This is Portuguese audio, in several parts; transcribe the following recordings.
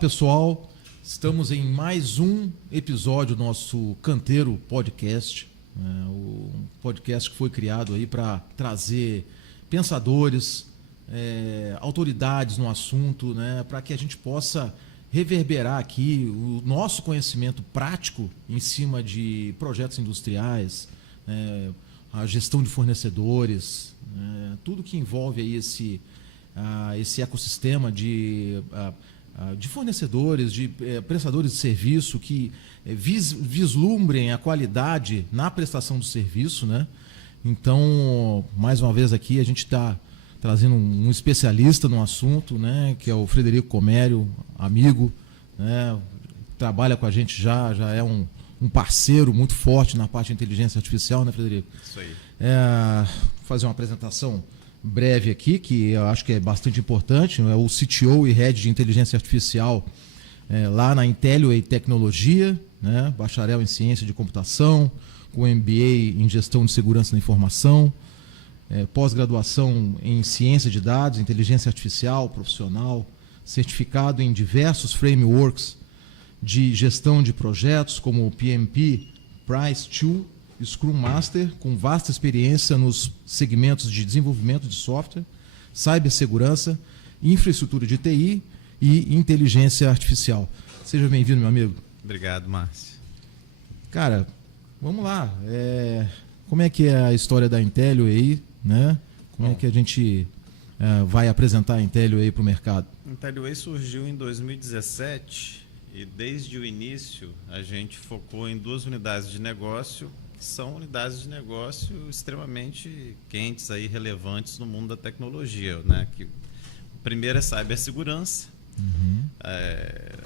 Pessoal, estamos em mais um episódio do nosso Canteiro Podcast, o podcast que foi criado aí para trazer pensadores, autoridades no assunto, né, para que a gente possa reverberar aqui o nosso conhecimento prático em cima de projetos industriais, a gestão de fornecedores, tudo que envolve aí esse ecossistema de fornecedores, de prestadores de serviço que vislumbrem a qualidade na prestação do serviço, né? Então, mais uma vez aqui, a gente está trazendo um especialista no assunto, né? Que é o Frederico Comério, amigo, né? Trabalha com a gente já é um parceiro muito forte na parte de inteligência artificial, né, Frederico? Isso aí. Vou fazer uma apresentação breve aqui, que eu acho que é bastante importante, é o CTO e Head de Inteligência Artificial lá na Inteliway Tecnologia, né? Bacharel em Ciência de Computação, com MBA em Gestão de Segurança da Informação, pós-graduação em Ciência de Dados, Inteligência Artificial, profissional, certificado em diversos frameworks de gestão de projetos, como o PMP, Prince2, Scrum Master, com vasta experiência nos segmentos de desenvolvimento de software, cibersegurança, infraestrutura de TI e inteligência artificial. Seja bem-vindo, meu amigo. Obrigado, Márcio. Cara, vamos lá. Como é que é a história da Inteliway aí, né? Como é que a gente vai apresentar a Inteliway para o mercado? A Inteliway surgiu em 2017 e desde o início a gente focou em duas unidades de negócio, que são unidades de negócio extremamente quentes, aí, relevantes no mundo da tecnologia, né? Que, o primeiro é cibersegurança.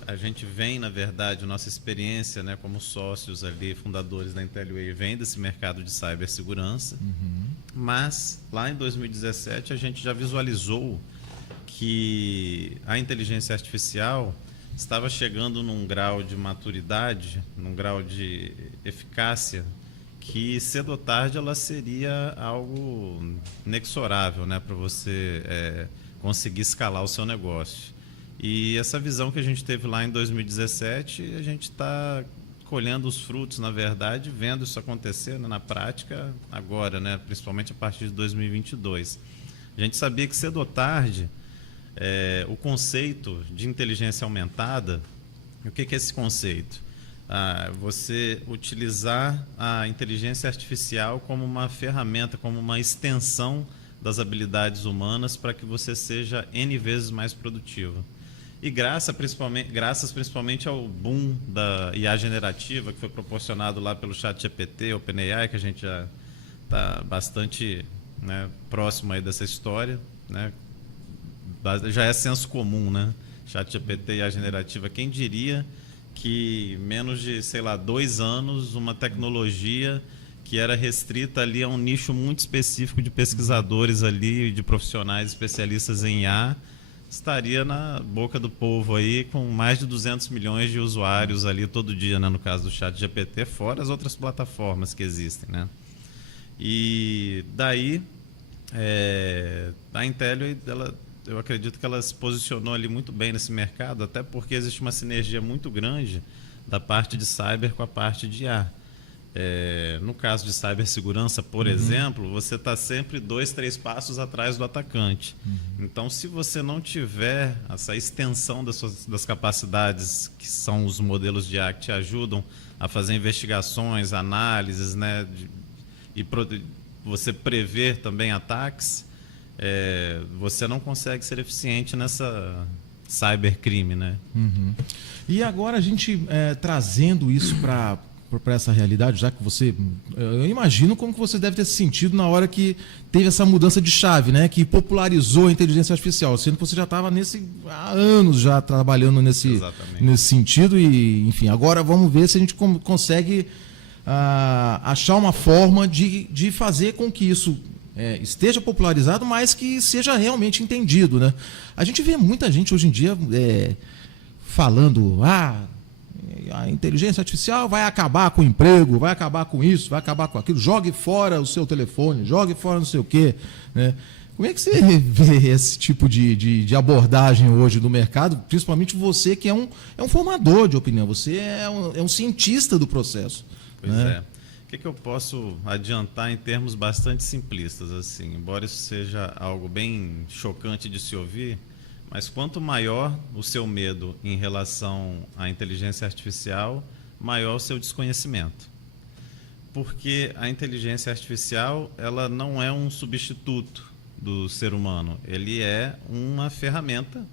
A gente vem, na verdade, nossa experiência, né, como sócios ali, fundadores da Inteliway, vem desse mercado de cibersegurança. Mas, lá em 2017, a gente já visualizou que a inteligência artificial estava chegando num grau de maturidade, num grau de eficácia, que cedo ou tarde ela seria algo inexorável, né, para você conseguir escalar o seu negócio. E essa visão que a gente teve lá em 2017, a gente está colhendo os frutos, na verdade, vendo isso acontecer, né, na prática agora, né, principalmente a partir de 2022. A gente sabia que cedo ou tarde o conceito de inteligência aumentada, o que é esse conceito? Você utilizar a inteligência artificial como uma ferramenta, como uma extensão das habilidades humanas para que você seja N vezes mais produtivo. E graças principalmente ao boom da IA generativa, que foi proporcionado lá pelo ChatGPT, OpenAI, que a gente já está bastante, né, próximo aí dessa história, né? Já é senso comum, né? ChatGPT e IA generativa, quem diria que menos de, 2 anos, uma tecnologia que era restrita ali a um nicho muito específico de pesquisadores ali, de profissionais especialistas em IA, estaria na boca do povo aí com mais de 200 milhões de usuários ali todo dia, né, no caso do ChatGPT, fora as outras plataformas que existem, né? E daí, a Inteliway, eu acredito que ela se posicionou ali muito bem nesse mercado, até porque existe uma sinergia muito grande da parte de cyber com a parte de IA. No caso de cibersegurança, por exemplo, você está sempre 2, 3 passos atrás do atacante. Então, se você não tiver essa extensão das capacidades, que são os modelos de IA que te ajudam a fazer investigações, análises, né, e você prever também ataques, você não consegue ser eficiente nessa cybercrime, né? E agora a gente trazendo isso para essa realidade, já que eu imagino como que você deve ter se sentido na hora que teve essa mudança de chave, né, que popularizou a inteligência artificial, sendo que você já estava há anos já trabalhando nesse sentido e, enfim, agora vamos ver se a gente consegue achar uma forma de fazer com que isso esteja popularizado, mas que seja realmente entendido, né? A gente vê muita gente hoje em dia falando, a inteligência artificial vai acabar com o emprego, vai acabar com isso, vai acabar com aquilo, jogue fora o seu telefone, jogue fora não sei o quê, né? Como é que você vê esse tipo de abordagem hoje do mercado, principalmente você que é um formador de opinião, você é um cientista do processo? Pois né? é. O que eu posso adiantar em termos bastante simplistas, assim, embora isso seja algo bem chocante de se ouvir, mas quanto maior o seu medo em relação à inteligência artificial, maior o seu desconhecimento. Porque a inteligência artificial, ela não é um substituto do ser humano, ele é uma ferramenta,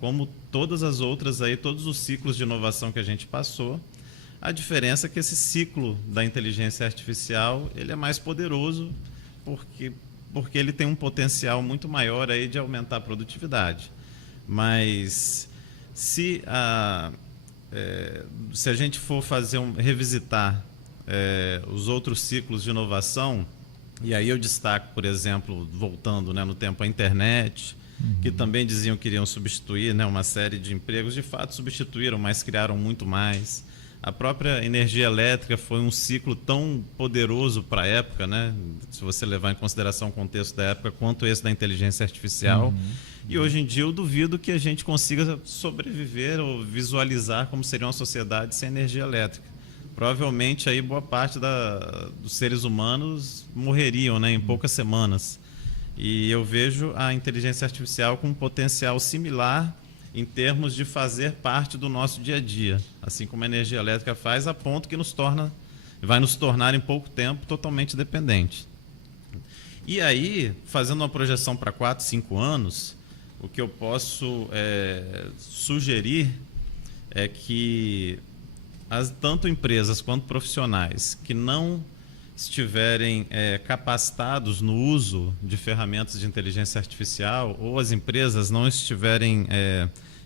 como todas as outras aí, todos os ciclos de inovação que a gente passou. A diferença é que esse ciclo da inteligência artificial, ele é mais poderoso porque ele tem um potencial muito maior aí de aumentar a produtividade. Mas se a gente for revisitar os outros ciclos de inovação, e aí eu destaco, por exemplo, voltando, né, no tempo, a internet, que também diziam que iriam substituir, né, uma série de empregos, de fato substituíram, mas criaram muito mais. A própria energia elétrica foi um ciclo tão poderoso para a época, né? Se você levar em consideração o contexto da época, quanto esse da inteligência artificial. E hoje em dia eu duvido que a gente consiga sobreviver ou visualizar como seria uma sociedade sem energia elétrica. Provavelmente aí boa parte dos seres humanos morreriam, né, em poucas semanas. E eu vejo a inteligência artificial com um potencial similar em termos de fazer parte do nosso dia a dia, assim como a energia elétrica faz, a ponto que vai nos tornar em pouco tempo totalmente dependente. E aí, fazendo uma projeção para 4, 5 anos, o que eu posso sugerir é que tanto empresas quanto profissionais que não estiverem capacitados no uso de ferramentas de inteligência artificial, ou as empresas não estiverem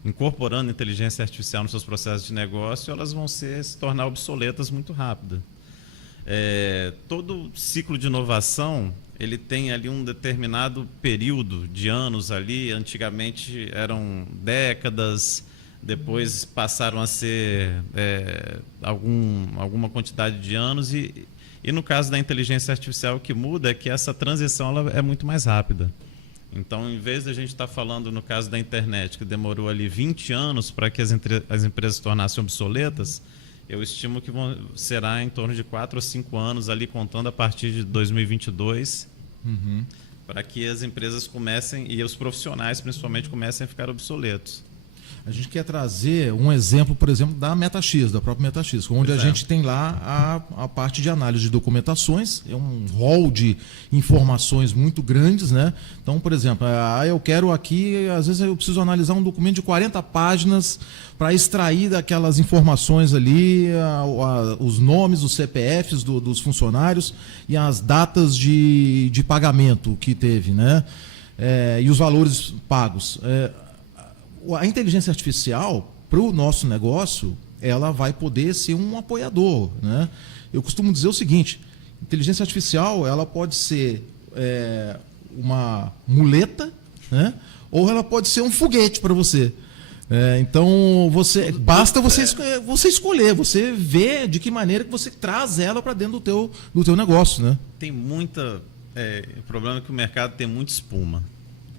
incorporando inteligência artificial nos seus processos de negócio, elas vão se tornar obsoletas muito rápido. Todo ciclo de inovação, ele tem ali um determinado período de anos ali. Antigamente eram décadas, depois passaram a ser alguma quantidade de anos, e no caso da inteligência artificial, o que muda é que essa transição ela é muito mais rápida. Então, em vez de a gente estar falando, no caso da internet, que demorou ali 20 anos para que as empresas se tornassem obsoletas, eu estimo que será em torno de 4 ou 5 anos, ali contando a partir de 2022, para que as empresas comecem, e os profissionais principalmente, comecem a ficar obsoletos. A gente quer trazer um exemplo, por exemplo, da MetaX, da própria MetaX, onde a gente tem lá a parte de análise de documentações, é um rol de informações muito grandes, né? Então, por exemplo, eu quero aqui, às vezes eu preciso analisar um documento de 40 páginas para extrair daquelas informações ali os nomes, os CPFs dos funcionários e as datas de pagamento que teve, né? E os valores pagos. A inteligência artificial, para o nosso negócio, ela vai poder ser um apoiador, né? Eu costumo dizer o seguinte: inteligência artificial ela pode ser uma muleta, né? Ou ela pode ser um foguete para você. Então basta você escolher, você ver de que maneira que você traz ela para dentro do teu negócio, né? Tem o problema é que o mercado tem muita espuma.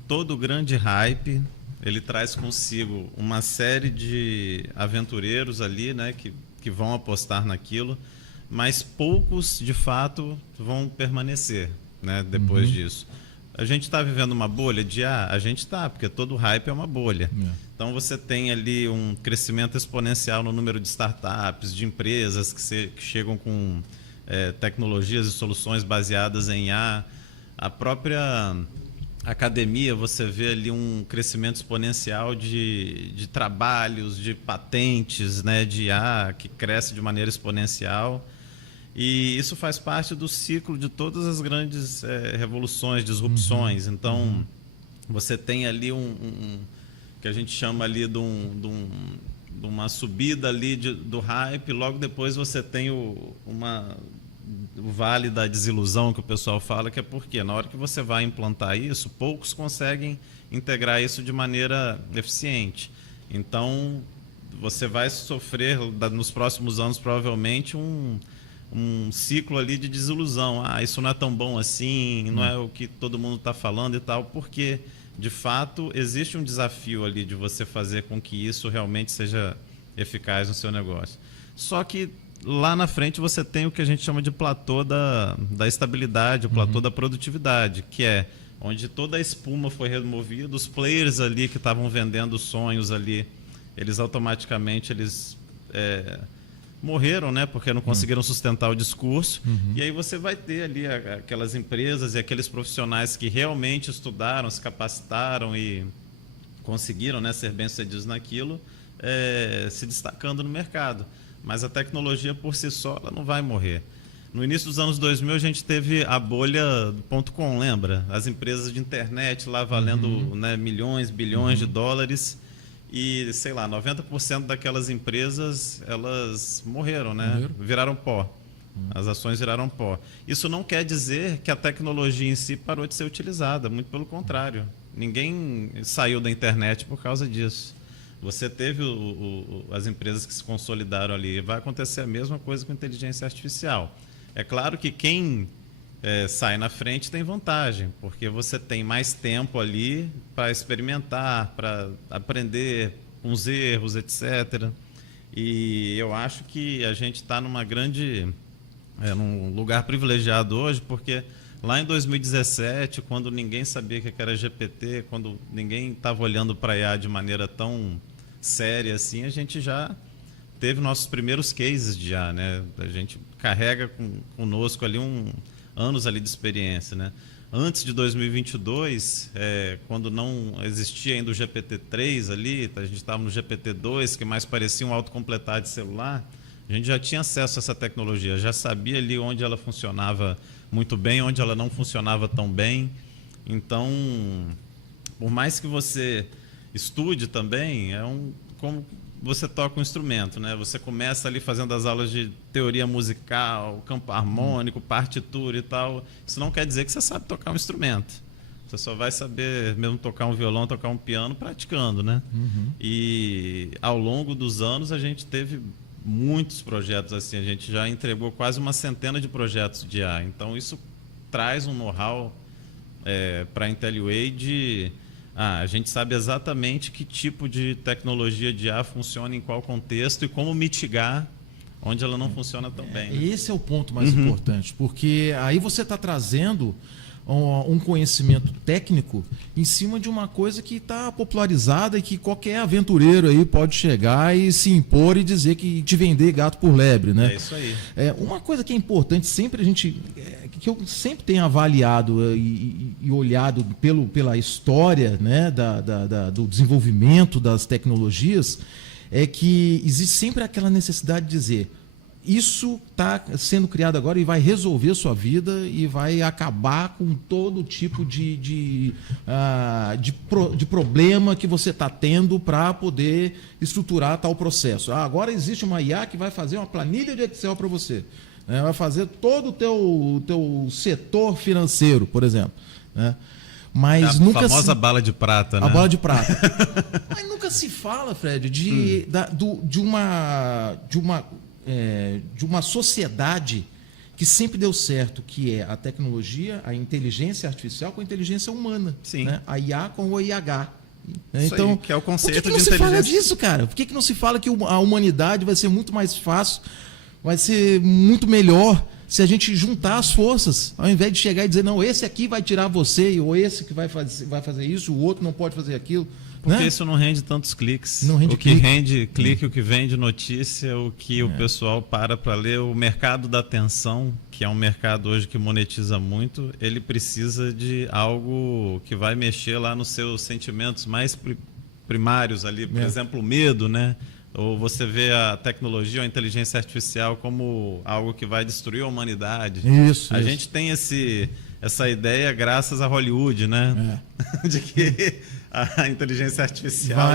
Todo grande hype, ele traz consigo uma série de aventureiros ali, né, que vão apostar naquilo, mas poucos, de fato, vão permanecer, né, depois disso. A gente está vivendo uma bolha de a gente está, porque todo hype é uma bolha. Então você tem ali um crescimento exponencial no número de startups, de empresas que chegam com tecnologias e soluções baseadas em IA. A própria academia, você vê ali um crescimento exponencial de trabalhos, de patentes, né, de IA, que cresce de maneira exponencial. E isso faz parte do ciclo de todas as grandes revoluções, disrupções. Então, você tem ali que a gente chama ali de uma subida ali do hype, logo depois você tem o vale da desilusão, que o pessoal fala, que é porque na hora que você vai implantar isso, poucos conseguem integrar isso de maneira eficiente. Então, você vai sofrer nos próximos anos provavelmente um ciclo ali de desilusão. Isso não é tão bom assim, não é o que todo mundo está falando e tal, porque, de fato, existe um desafio ali de você fazer com que isso realmente seja eficaz no seu negócio. Só que lá na frente você tem o que a gente chama de platô da estabilidade, o platô da produtividade, que é onde toda a espuma foi removida, os players ali que estavam vendendo sonhos ali, eles automaticamente morreram, né? Porque não conseguiram sustentar o discurso. E aí você vai ter ali aquelas empresas e aqueles profissionais que realmente estudaram, se capacitaram e conseguiram, né, ser bem-sucedidos naquilo, se destacando no mercado. Mas a tecnologia por si só ela não vai morrer. No início dos anos 2000 a gente teve a bolha do .com, lembra? As empresas de internet lá valendo né, milhões, bilhões de dólares. E, sei lá, 90% daquelas empresas, elas morreram, né? Viraram pó. As ações viraram pó. Isso não quer dizer que a tecnologia em si parou de ser utilizada, muito pelo contrário. Ninguém saiu da internet por causa disso. Você teve as empresas que se consolidaram ali. Vai acontecer a mesma coisa com a inteligência artificial. É claro que quem sai na frente tem vantagem, porque você tem mais tempo ali para experimentar, para aprender com os erros, etc. E eu acho que a gente está num lugar privilegiado hoje, porque lá em 2017, quando ninguém sabia o que era GPT, quando ninguém estava olhando para a IA de maneira tão séria assim, a gente já teve nossos primeiros cases de IA, né? A gente carrega conosco ali anos ali de experiência, né? Antes de 2022, quando não existia ainda o GPT-3 ali, a gente estava no GPT-2, que mais parecia um autocompletar de celular, a gente já tinha acesso a essa tecnologia, já sabia ali onde ela funcionava muito bem, onde ela não funcionava tão bem. Então, por mais que você estude também, como você toca um instrumento, né? Você começa ali fazendo as aulas de teoria musical, campo harmônico, partitura e tal. Isso não quer dizer que você sabe tocar um instrumento. Você só vai saber mesmo tocar um violão, tocar um piano praticando, né? E ao longo dos anos a gente teve muitos projetos assim. A gente já entregou quase uma centena de projetos de IA. Então isso traz um know-how para a IntelliWay a gente sabe exatamente que tipo de tecnologia de IA funciona em qual contexto e como mitigar onde ela não funciona tão bem. Esse é o ponto mais importante, porque aí você está trazendo um conhecimento técnico em cima de uma coisa que está popularizada e que qualquer aventureiro aí pode chegar e se impor e dizer que te vender gato por lebre, né? É isso aí. Uma coisa que é importante sempre que eu sempre tenho avaliado e olhado pela história, né, do desenvolvimento das tecnologias, é que existe sempre aquela necessidade de dizer: isso está sendo criado agora e vai resolver a sua vida e vai acabar com todo tipo de problema que você está tendo para poder estruturar tal processo. Agora existe uma IA que vai fazer uma planilha de Excel para você, né? Vai fazer todo o teu setor financeiro, por exemplo, né? Mas a famosa bala de prata, né? A bala de prata. Mas nunca se fala, Fred, de uma sociedade que sempre deu certo, que é a tecnologia, a inteligência artificial com a inteligência humana. Sim. Né? A IA com o IH. Então, aí, que é o conceito por que não se fala disso, cara? Por que não se fala que a humanidade vai ser muito mais fácil, vai ser muito melhor se a gente juntar as forças, ao invés de chegar e dizer: não, esse aqui vai tirar você, ou esse que vai fazer isso, o outro não pode fazer aquilo. Porque isso não rende tantos cliques. Não rende o que rende clique, o que vende notícia, o que o pessoal para ler. O mercado da atenção, que é um mercado hoje que monetiza muito, ele precisa de algo que vai mexer lá nos seus sentimentos mais primários ali. Por exemplo, o medo, né? Ou você vê a tecnologia ou a inteligência artificial como algo que vai destruir a humanidade. Isso. A gente tem essa ideia graças a Hollywood, né? De que a inteligência artificial...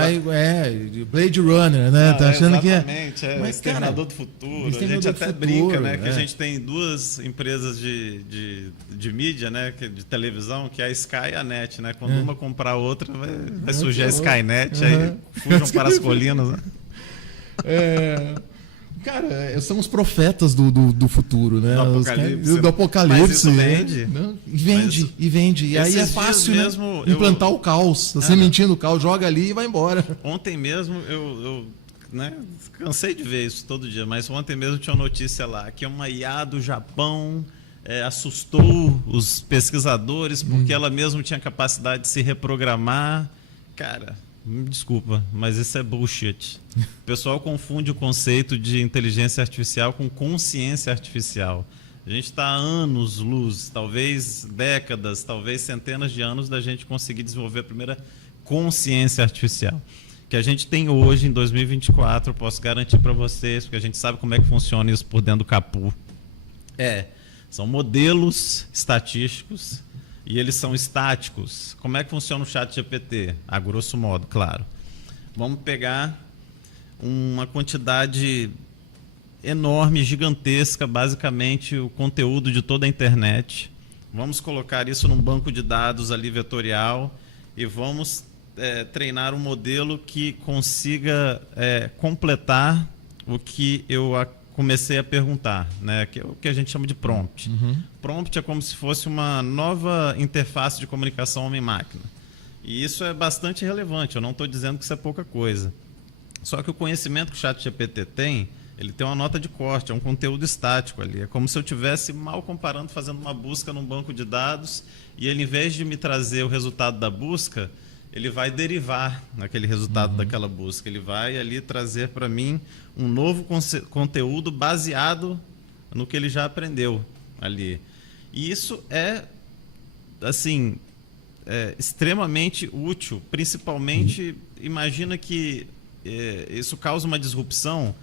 Blade Runner, né? Tá achando exatamente, que é... Mas, Exterminador do Futuro. A gente até brinca, né? Que a gente tem duas empresas de mídia, né? De televisão, que é a Sky e a Net, né? Quando uma comprar a outra, vai surgir a Skynet, aí fujam para as colinas, né? Cara, são os profetas do futuro, né? Do Apocalipse. Mas isso vende. E vende. E aí é fácil, né? Implantar o caos, a sementinha do caos, joga ali e vai embora. Ontem mesmo eu cansei de ver isso todo dia, mas ontem mesmo tinha uma notícia lá que uma IA do Japão assustou os pesquisadores porque ela mesmo tinha capacidade de se reprogramar. Cara, me desculpa, mas isso é bullshit. O pessoal confunde o conceito de inteligência artificial com consciência artificial. A gente está há anos-luz, talvez décadas, talvez centenas de anos da gente conseguir desenvolver a primeira consciência artificial. Que a gente tem hoje, em 2024, eu posso garantir para vocês, porque a gente sabe como é que funciona isso por dentro do capô. São modelos estatísticos e eles são estáticos. Como é que funciona o ChatGPT? A grosso modo, claro. Vamos pegar uma quantidade enorme, gigantesca, basicamente o conteúdo de toda a internet. Vamos colocar isso num banco de dados ali vetorial e vamos treinar um modelo que consiga completar o que eu comecei a perguntar, né? Que é o que a gente chama de prompt. Prompt é como se fosse uma nova interface de comunicação homem-máquina. E isso é bastante relevante, eu não estou dizendo que isso é pouca coisa. Só que o conhecimento que o ChatGPT tem, ele tem uma nota de corte, é um conteúdo estático ali. É como se eu estivesse mal comparando, fazendo uma busca num banco de dados e ele, em vez de me trazer o resultado da busca, ele vai derivar naquele resultado daquela busca. Ele vai ali trazer para mim um novo conteúdo baseado no que ele já aprendeu ali. E isso é, assim, extremamente útil. Principalmente, imagina que isso causa uma disrupção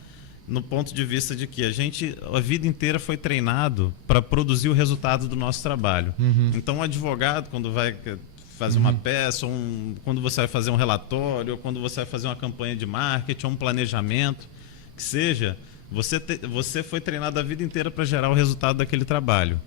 no ponto de vista de que a vida inteira foi treinado para produzir o resultado do nosso trabalho. Então, o advogado, quando vai fazer uma peça, quando você vai fazer um relatório, ou quando você vai fazer uma campanha de marketing, ou um planejamento, que seja, você foi treinado a vida inteira para gerar o resultado daquele trabalho.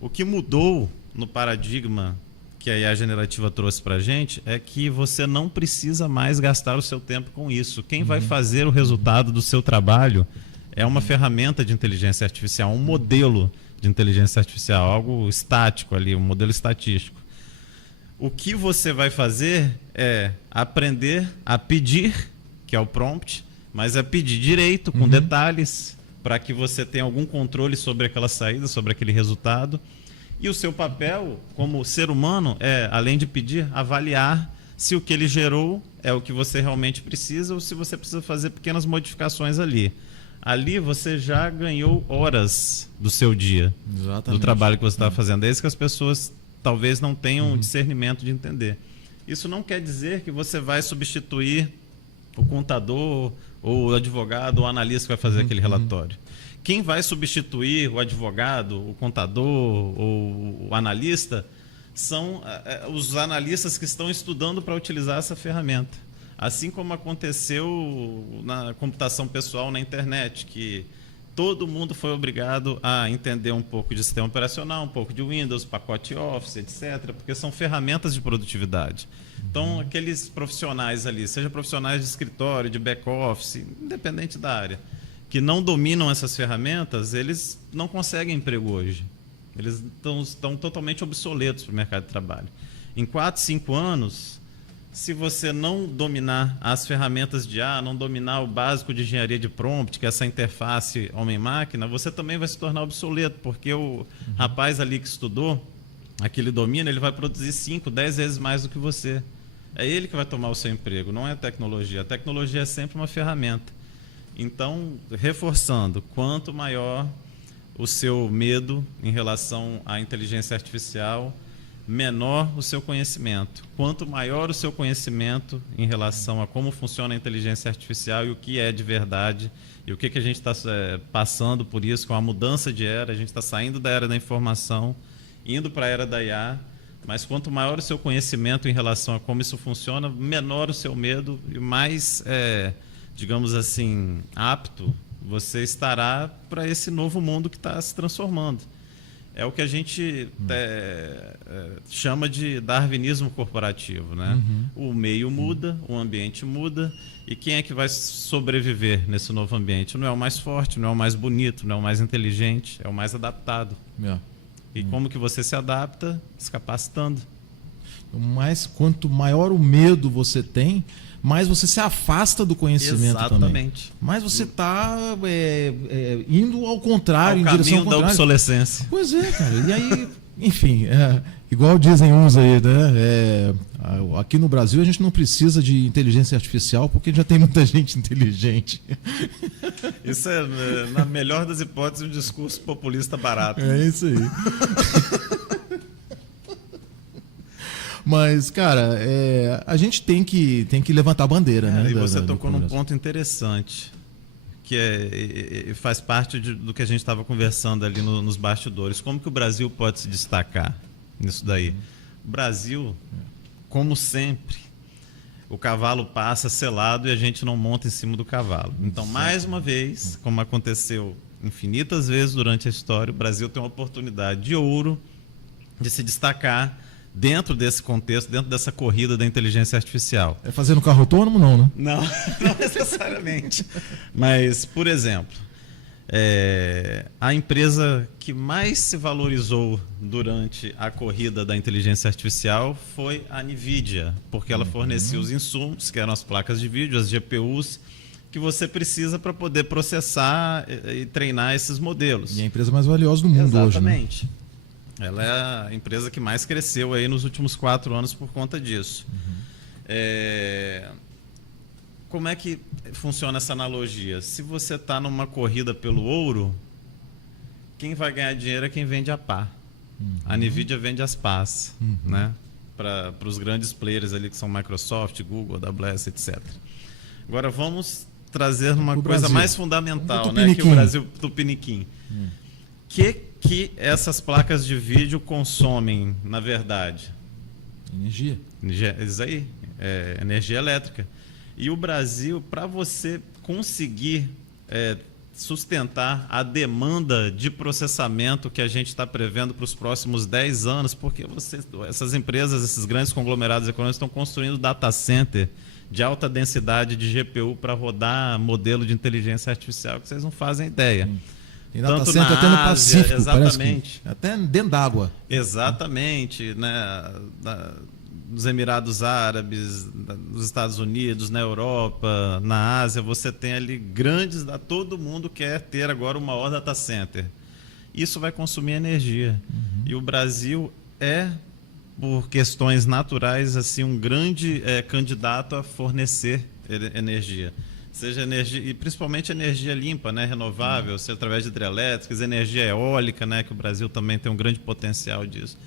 O que mudou no paradigma que a IA generativa trouxe para a gente é que você não precisa mais gastar o seu tempo com isso. Quem vai fazer o resultado do seu trabalho é uma ferramenta de inteligência artificial, um modelo de inteligência artificial, algo estático ali, um modelo estatístico. O que você vai fazer é aprender a pedir, que é o prompt, mas é pedir direito, com detalhes, para que você tenha algum controle sobre aquela saída, sobre aquele resultado. E o seu papel, como ser humano, é, além de pedir, avaliar se o que ele gerou é o que você realmente precisa ou se você precisa fazer pequenas modificações ali. Ali você já ganhou horas do seu dia, do trabalho que você está fazendo. É isso que as pessoas talvez não tenham discernimento de entender. Isso não quer dizer que você vai substituir o contador ou o advogado ou o analista que vai fazer aquele relatório. Quem vai substituir o advogado, o contador ou o analista são os analistas que estão estudando para utilizar essa ferramenta. Assim como aconteceu na computação pessoal na internet, que todo mundo foi obrigado a entender um pouco de sistema operacional, um pouco de Windows, pacote Office, etc., porque são ferramentas de produtividade. Então, aqueles profissionais ali, seja profissionais de escritório, de back-office, independente da área, que não dominam essas ferramentas, eles não conseguem emprego hoje. Eles estão totalmente obsoletos para o mercado de trabalho. Em 4, 5 anos, se você não dominar as ferramentas de IA, não dominar o básico de engenharia de prompt, que é essa interface homem-máquina, você também vai se tornar obsoleto, porque o rapaz ali que estudou, aquele domina, ele vai produzir 5, 10 vezes mais do que você. É ele que vai tomar o seu emprego, não é a tecnologia. A tecnologia é sempre uma ferramenta. Então, reforçando, quanto maior o seu medo em relação à inteligência artificial, menor o seu conhecimento. Quanto maior o seu conhecimento em relação a como funciona a inteligência artificial e o que é de verdade, e o que a gente está passando por isso, com a mudança de era, a gente está saindo da era da informação, indo para a era da IA, mas quanto maior o seu conhecimento em relação a como isso funciona, menor o seu medo e mais, digamos assim, apto você estará para esse novo mundo que está se transformando. é o que a gente chama de darwinismo corporativo, né? O meio muda, o ambiente muda, e quem é que vai sobreviver nesse novo ambiente? Não é o mais forte, não é o mais bonito, não é o mais inteligente, é o mais adaptado. E como que você se adapta? Se capacitando. Mas quanto maior o medo você tem, mais você se afasta do conhecimento. Exatamente. Também. Mais você está indo ao contrário, em direção ao contrário. Da obsolescência. Pois é, cara. E aí, enfim, igual dizem uns aí, né? Aqui no Brasil a gente não precisa de inteligência artificial porque já tem muita gente inteligente. Isso é, na melhor das hipóteses, um discurso populista barato. É isso aí. Mas, cara, a gente tem que levantar a bandeira, né? E você tocou num ponto interessante, que faz parte do que a gente estava conversando ali nos bastidores. Como que o Brasil pode se destacar nisso daí? O Brasil, como sempre, o cavalo passa selado e a gente não monta em cima do cavalo. Então, mais uma vez, como aconteceu infinitas vezes durante a história, o Brasil tem uma oportunidade de ouro de se destacar dentro desse contexto, dentro dessa corrida da inteligência artificial. É fazendo carro autônomo, não, né? Não necessariamente. Mas, por exemplo, a empresa que mais se valorizou durante a corrida da inteligência artificial foi a NVIDIA, porque ela fornecia os insumos, que eram as placas de vídeo, as GPUs, que você precisa para poder processar e treinar esses modelos. E é a empresa mais valiosa do mundo hoje, né? Exatamente. Ela é a empresa que mais cresceu aí nos últimos 4 anos por conta disso. Como é que funciona essa analogia? Se você está numa corrida pelo ouro, quem vai ganhar dinheiro é quem vende a pá. A NVIDIA vende as pás, né? Para os grandes players ali que são Microsoft, Google, AWS, etc. Agora vamos trazer uma coisa mais fundamental, né? Que o Brasil tupiniquim. Que essas placas de vídeo consomem, na verdade? Energia. Isso aí, energia elétrica. E o Brasil, para você conseguir sustentar a demanda de processamento que a gente está prevendo para os próximos 10 anos, porque essas empresas, esses grandes conglomerados econômicos estão construindo data center de alta densidade de GPU para rodar modelo de inteligência artificial que vocês não fazem ideia. Tem data center até no Pacífico, exatamente. Até dentro d'água. Exatamente, né? Nos Emirados Árabes, nos Estados Unidos, na Europa, na Ásia, você tem ali grandes, todo mundo quer ter agora o maior data center. Isso vai consumir energia. E o Brasil por questões naturais, assim, um grande candidato a fornecer energia. Seja energia, e principalmente energia limpa, né, renovável, seja através de hidrelétricas, energia eólica, né, que o Brasil também tem um grande potencial disso.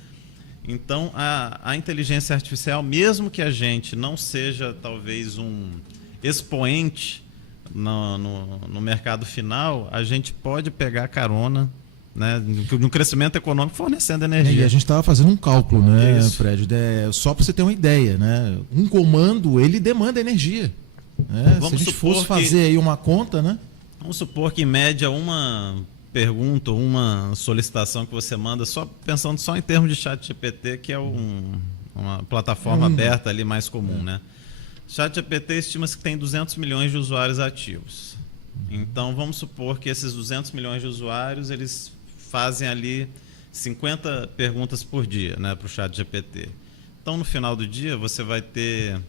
Então, a inteligência artificial, mesmo que a gente não seja talvez um expoente no mercado final, a gente pode pegar carona, né, no crescimento econômico fornecendo energia. E a gente estava fazendo um cálculo, né, Fred? Só para você ter uma ideia, né? Um comando, ele demanda energia. Se a gente fosse fazer aí uma conta, né? Vamos supor que, em média, uma pergunta ou uma solicitação que você manda, pensando só em termos de ChatGPT, que é uma plataforma aberta ali mais comum, né? ChatGPT estima-se que tem 200 milhões de usuários ativos. Então, vamos supor que esses 200 milhões de usuários, eles fazem ali 50 perguntas por dia, né, para o ChatGPT. Então, no final do dia, você vai ter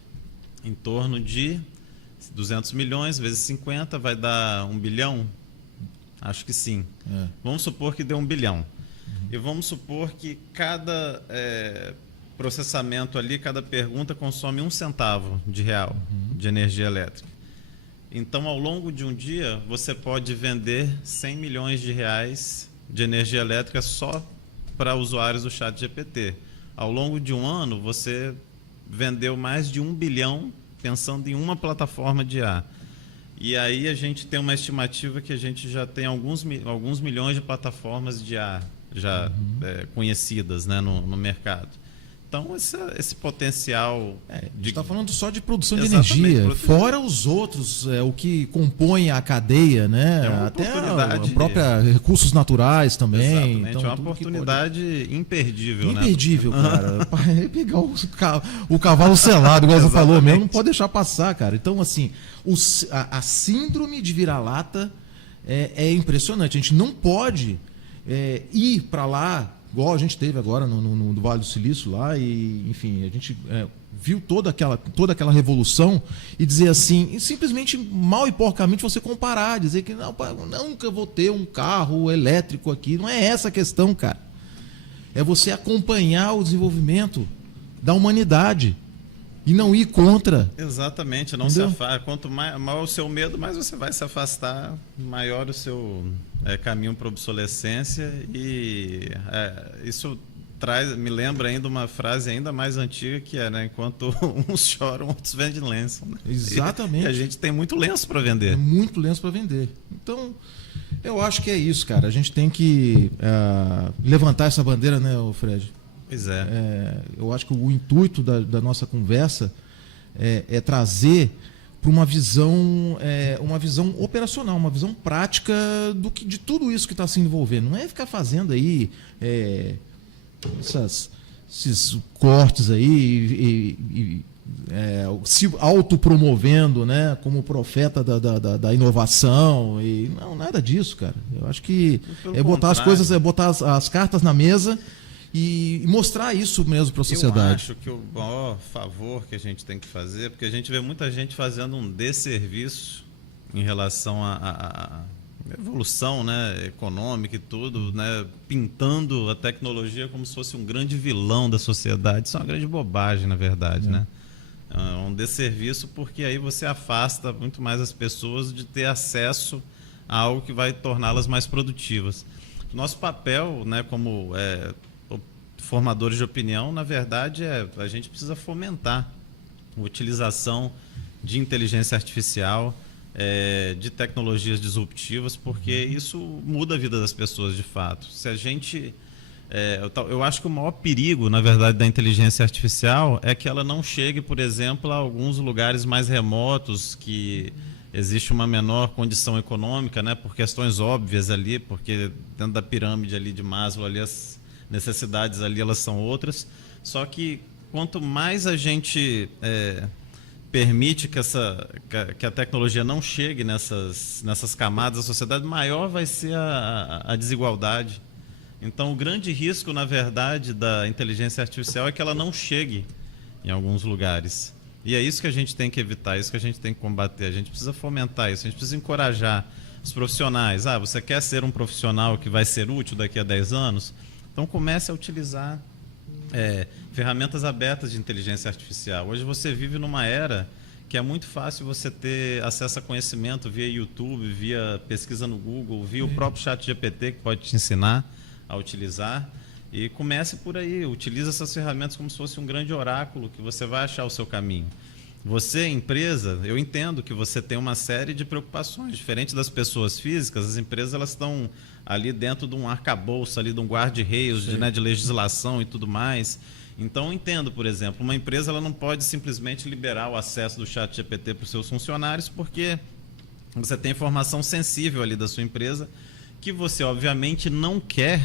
em torno de 200 milhões vezes 50 vai dar 1 bilhão? Acho que sim. Vamos supor que deu 1 bilhão. E vamos supor que cada processamento ali, cada pergunta consome 1 centavo de real de energia elétrica. Então, ao longo de um dia, você pode vender 100 milhões de reais de energia elétrica só para usuários do ChatGPT. Ao longo de um ano, você vendeu mais de 1 bilhão pensando em uma plataforma de IA. E aí a gente tem uma estimativa que a gente já tem alguns milhões de plataformas de IA já conhecidas, né, no mercado. Então, esse potencial... A gente está falando só de produção de Exatamente, energia, fora os outros, o que compõe a cadeia, né? É uma até oportunidade... a própria recursos naturais também. Exatamente, então, é uma oportunidade imperdível. Imperdível, né? Cara. Pegar o cavalo selado, igual você falou mesmo, não pode deixar passar, cara. Então, assim, a síndrome de vira-lata é impressionante. A gente não pode ir para lá, igual a gente teve agora no Vale do Silício lá, e enfim, a gente viu toda aquela revolução e dizer assim, e simplesmente mal e porcamente você comparar, dizer que não, nunca vou ter um carro elétrico aqui. Não é essa a questão, cara. É você acompanhar o desenvolvimento da humanidade e não ir contra. Exatamente, não se afasta. Quanto maior o seu medo, mais você vai se afastar, maior o seu caminho para obsolescência. E isso me lembra ainda uma frase ainda mais antiga, que é, né, enquanto uns choram, outros vendem lenço. Né? Exatamente. E a gente tem muito lenço para vender. Muito lenço para vender. Então, eu acho que é isso, cara. A gente tem que levantar essa bandeira, né, Fred? Pois é. Eu acho que o intuito da nossa conversa é trazer para uma visão operacional, uma visão prática de tudo isso que está se envolvendo. Não é ficar fazendo aí esses cortes aí se autopromovendo, né, como profeta da inovação. Não, nada disso, cara. Eu acho que botar as coisas, botar as cartas na mesa e mostrar isso mesmo para a sociedade. Eu acho que o maior favor que a gente tem que fazer, porque a gente vê muita gente fazendo um desserviço em relação à evolução, né, econômica e tudo, né, pintando a tecnologia como se fosse um grande vilão da sociedade. Isso é uma grande bobagem, na verdade, né? É um desserviço, porque aí você afasta muito mais as pessoas de ter acesso a algo que vai torná-las mais produtivas. Nosso papel, né, como formadores de opinião, na verdade, a gente precisa fomentar a utilização de inteligência artificial, de tecnologias disruptivas, porque isso muda a vida das pessoas de fato. Se a gente... eu acho que o maior perigo, na verdade, da inteligência artificial é que ela não chegue, por exemplo, a alguns lugares mais remotos, que existe uma menor condição econômica, né, por questões óbvias ali, porque dentro da pirâmide ali de Maslow, ali, as necessidades ali elas são outras. Só que quanto mais a gente permite que a tecnologia não chegue nessas camadas da sociedade, maior vai ser a desigualdade. Então, o grande risco, na verdade, da inteligência artificial é que ela não chegue em alguns lugares. E é isso que a gente tem que evitar, é isso que a gente tem que combater. A gente precisa fomentar isso, a gente precisa encorajar os profissionais. Você quer ser um profissional que vai ser útil daqui a 10 anos? Então, comece a utilizar ferramentas abertas de inteligência artificial. Hoje você vive numa era que é muito fácil você ter acesso a conhecimento via YouTube, via pesquisa no Google, via o próprio ChatGPT, que pode te ensinar a utilizar. E comece por aí, utilize essas ferramentas como se fosse um grande oráculo que você vai achar o seu caminho. Você, empresa, eu entendo que você tem uma série de preocupações. Diferente das pessoas físicas, as empresas elas estão ali dentro de um arcabouço, ali de um guarda-reios de legislação e tudo mais. Então, eu entendo, por exemplo, uma empresa ela não pode simplesmente liberar o acesso do ChatGPT para os seus funcionários, porque você tem informação sensível ali da sua empresa que você, obviamente, não quer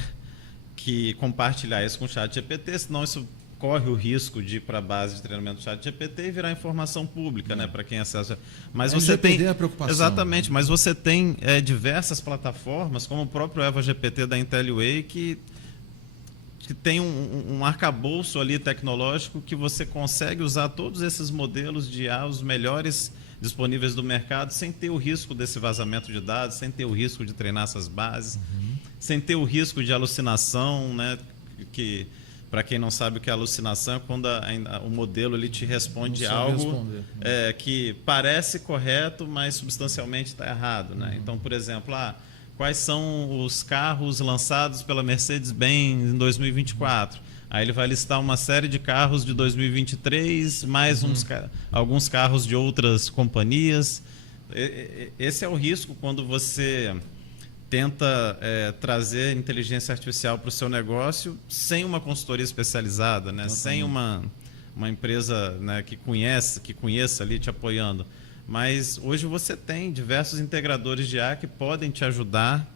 compartilhar isso com o ChatGPT, senão isso corre o risco de ir para a base de treinamento do ChatGPT e virar informação pública, né, para quem acessa. Mas você tem a preocupação. Exatamente, mas você tem diversas plataformas, como o próprio EvaGPT da Intelliway, que tem um arcabouço ali tecnológico que você consegue usar todos esses modelos de IA, os melhores disponíveis do mercado, sem ter o risco desse vazamento de dados, sem ter o risco de treinar essas bases, sem ter o risco de alucinação, né, que para quem não sabe o que é alucinação, é quando o modelo ele te responde algo que parece correto, mas substancialmente está errado, né? Então, por exemplo, quais são os carros lançados pela Mercedes-Benz em 2024? Aí ele vai listar uma série de carros de 2023, mais alguns carros de outras companhias. Esse é o risco quando você tenta trazer inteligência artificial para o seu negócio sem uma consultoria especializada, né? Sem uma empresa, né, que conheça ali te apoiando. Mas hoje você tem diversos integradores de IA que podem te ajudar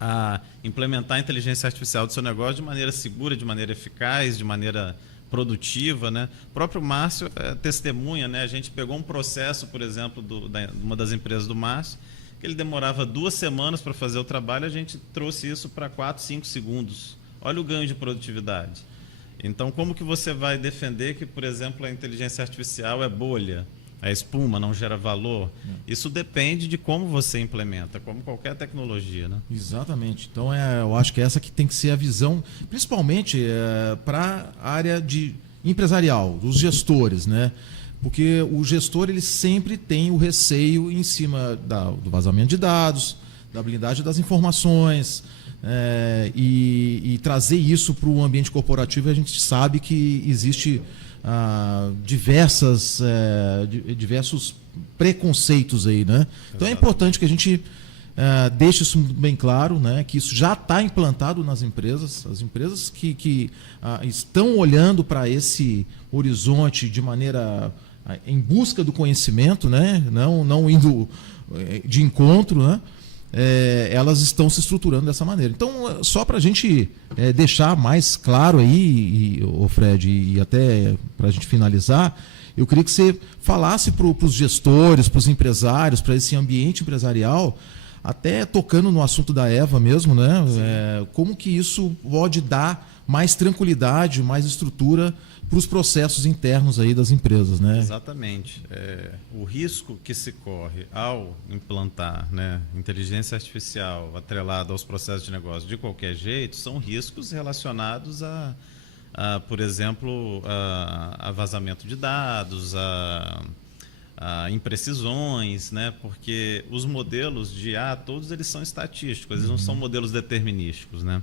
a implementar a inteligência artificial do seu negócio de maneira segura, de maneira eficaz, de maneira produtiva, né? O próprio Márcio testemunha, né? A gente pegou um processo, por exemplo, de uma das empresas do Márcio, que ele demorava 2 semanas para fazer o trabalho, a gente trouxe isso para 4, 5 segundos. Olha o ganho de produtividade. Então, como que você vai defender que, por exemplo, a inteligência artificial é bolha, é espuma, não gera valor? Isso depende de como você implementa, como qualquer tecnologia, né? Exatamente. Então, eu acho que essa que tem que ser a visão, principalmente para a área de empresarial, dos gestores, né? Porque o gestor ele sempre tem o receio em cima do vazamento de dados, da blindagem das informações, e trazer isso para o ambiente corporativo. A gente sabe que existe diversos preconceitos aí, né? Então é importante que a gente deixe isso bem claro, né? Que isso já está implantado nas empresas, as empresas que estão olhando para esse horizonte de maneira em busca do conhecimento, né? Não indo de encontro, né? Elas estão se estruturando dessa maneira. Então, só para a gente deixar mais claro aí, Fred, e até para a gente finalizar, eu queria que você falasse para os gestores, para os empresários, para esse ambiente empresarial, até tocando no assunto da Eva mesmo, né? Como que isso pode dar mais tranquilidade, mais estrutura para os processos internos aí das empresas, né? Exatamente. O risco que se corre ao implantar, né, inteligência artificial atrelada aos processos de negócio de qualquer jeito são riscos relacionados por exemplo, a vazamento de dados, a imprecisões, né? Porque os modelos de IA, todos eles são estatísticos, eles não são modelos determinísticos, né?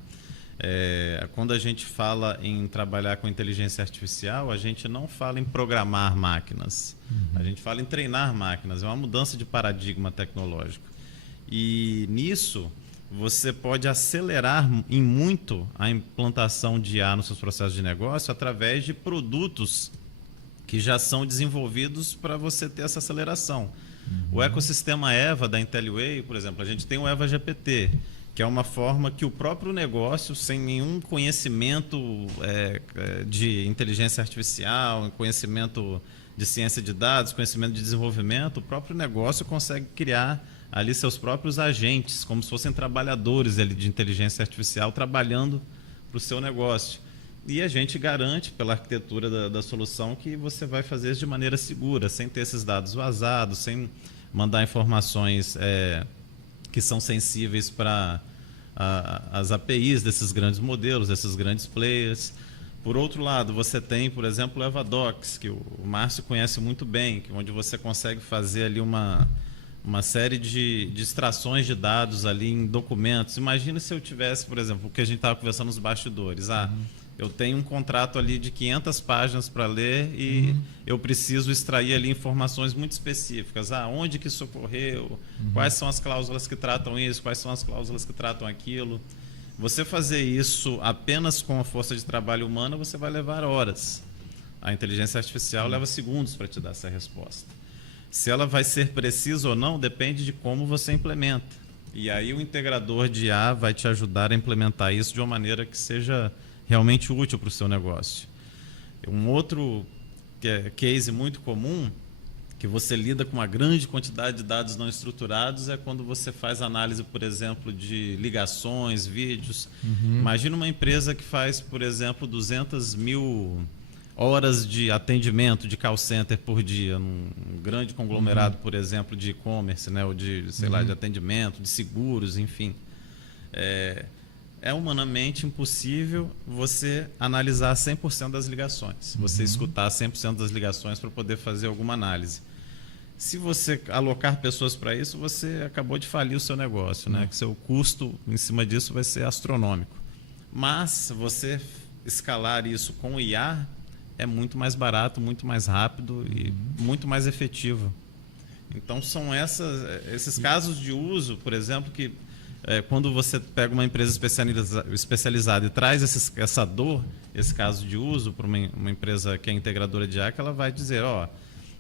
Quando a gente fala em trabalhar com inteligência artificial, a gente não fala em programar máquinas, a gente fala em treinar máquinas, é uma mudança de paradigma tecnológico. E nisso, você pode acelerar em muito a implantação de IA nos seus processos de negócio através de produtos que já são desenvolvidos para você ter essa aceleração. O ecossistema EVA da IntelliWay, por exemplo, a gente tem o EVA GPT, que é uma forma que o próprio negócio, sem nenhum conhecimento de inteligência artificial, conhecimento de ciência de dados, conhecimento de desenvolvimento, o próprio negócio consegue criar ali seus próprios agentes, como se fossem trabalhadores ali de inteligência artificial trabalhando para o seu negócio. E a gente garante, pela arquitetura da solução, que você vai fazer isso de maneira segura, sem ter esses dados vazados, sem mandar informações que são sensíveis para as APIs desses grandes modelos, desses grandes players. Por outro lado, você tem, por exemplo, o EvaDocs, que o Márcio conhece muito bem, onde você consegue fazer ali uma série de extrações de dados ali em documentos. Imagina se eu tivesse, por exemplo, o que a gente estava conversando nos bastidores. Eu tenho um contrato ali de 500 páginas para ler e eu preciso extrair ali informações muito específicas. Onde que isso ocorreu, quais são as cláusulas que tratam isso, quais são as cláusulas que tratam aquilo. Você fazer isso apenas com a força de trabalho humana, você vai levar horas. A inteligência artificial leva segundos para te dar essa resposta. Se ela vai ser precisa ou não, depende de como você implementa. E aí o integrador de IA vai te ajudar a implementar isso de uma maneira que seja realmente útil para o seu negócio. Um outro case muito comum, que você lida com uma grande quantidade de dados não estruturados, é quando você faz análise, por exemplo, de ligações, vídeos. Imagina uma empresa que faz, por exemplo, 200 mil horas de atendimento de call center por dia, num grande conglomerado, por exemplo, de e-commerce, né, ou de, sei lá, de atendimento, de seguros, enfim. É humanamente impossível você analisar 100% das ligações, você escutar 100% das ligações para poder fazer alguma análise. Se você alocar pessoas para isso, você acabou de falir o seu negócio, né? Que seu custo em cima disso vai ser astronômico. Mas você escalar isso com IA é muito mais barato, muito mais rápido e muito mais efetivo. Então são esses casos de uso, por exemplo, que quando você pega uma empresa especializada e traz essa dor, esse caso de uso para uma empresa que é integradora de ACA, ela vai dizer,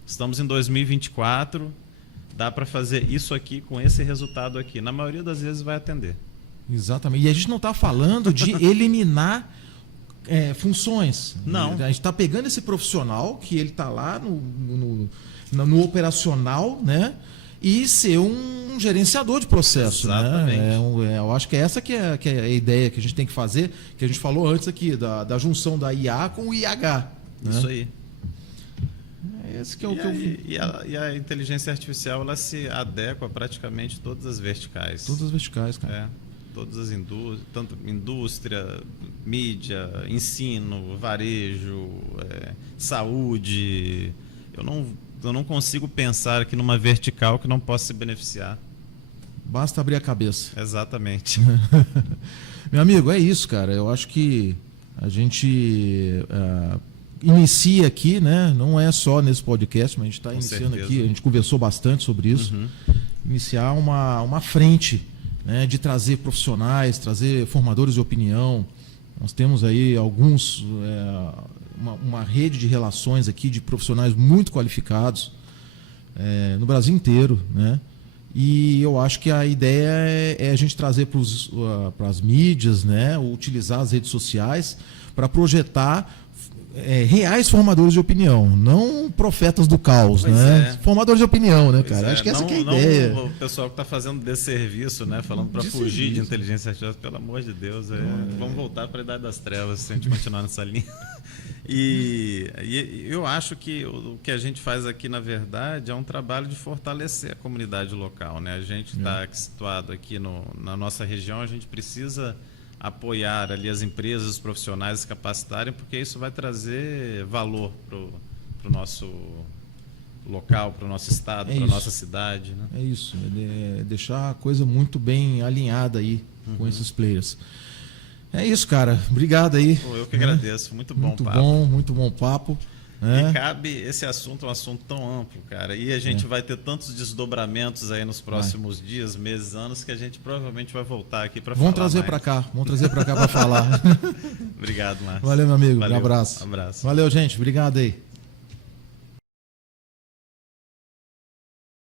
estamos em 2024, dá para fazer isso aqui com esse resultado aqui. Na maioria das vezes vai atender. Exatamente. E a gente não está falando de eliminar funções. Não. A gente está pegando esse profissional que ele está lá no operacional, né? E ser um gerenciador de processo. Exatamente. Né? Eu acho que essa que é a ideia que a gente tem que fazer, que a gente falou antes aqui, da junção da IA com o IH. Isso né? aí. Esse que é o que eu vi. E a inteligência artificial, ela se adequa a praticamente todas as verticais. Todas as verticais, cara. Todas as indústrias, tanto indústria, mídia, ensino, varejo, saúde. Eu não consigo pensar aqui numa vertical que não possa se beneficiar. Basta abrir a cabeça. Exatamente. Meu amigo, é isso, cara. Eu acho que a gente inicia aqui, né? Não é só nesse podcast, mas a gente está iniciando certeza. aqui. A gente conversou bastante sobre isso. Uhum. Iniciar uma frente, né, de trazer profissionais, trazer formadores de opinião. Nós temos aí alguns, uma rede de relações aqui de profissionais muito qualificados no Brasil inteiro, né? E eu acho que a ideia é a gente trazer para as mídias, né, utilizar as redes sociais para projetar reais formadores de opinião, não profetas do caos, Pois né? Formadores de opinião, né, Pois cara? Acho que essa que é a não ideia. o pessoal que está fazendo desserviço, né? Falando para fugir de inteligência artificial, pelo amor de Deus. Vamos voltar para a Idade das Trevas se a gente continuar nessa linha. E eu acho que o que a gente faz aqui, na verdade, é um trabalho de fortalecer a comunidade local, né? A gente está situado aqui na nossa região, a gente precisa apoiar ali as empresas, os profissionais se capacitarem, porque isso vai trazer valor para o nosso local, para o nosso estado, para a nossa cidade. Né? É isso, é deixar a coisa muito bem alinhada aí com esses players. É isso, cara. Obrigado aí. Eu que agradeço. Muito bom papo. Muito bom papo. E cabe esse assunto, é um assunto tão amplo, cara. E a gente vai ter tantos desdobramentos aí nos próximos dias, meses, anos, que a gente provavelmente vai voltar aqui para falar. Vamos trazer para cá para falar. Obrigado, Márcio. Valeu, meu amigo. Valeu. Um abraço. Abraço. Valeu, gente. Obrigado aí.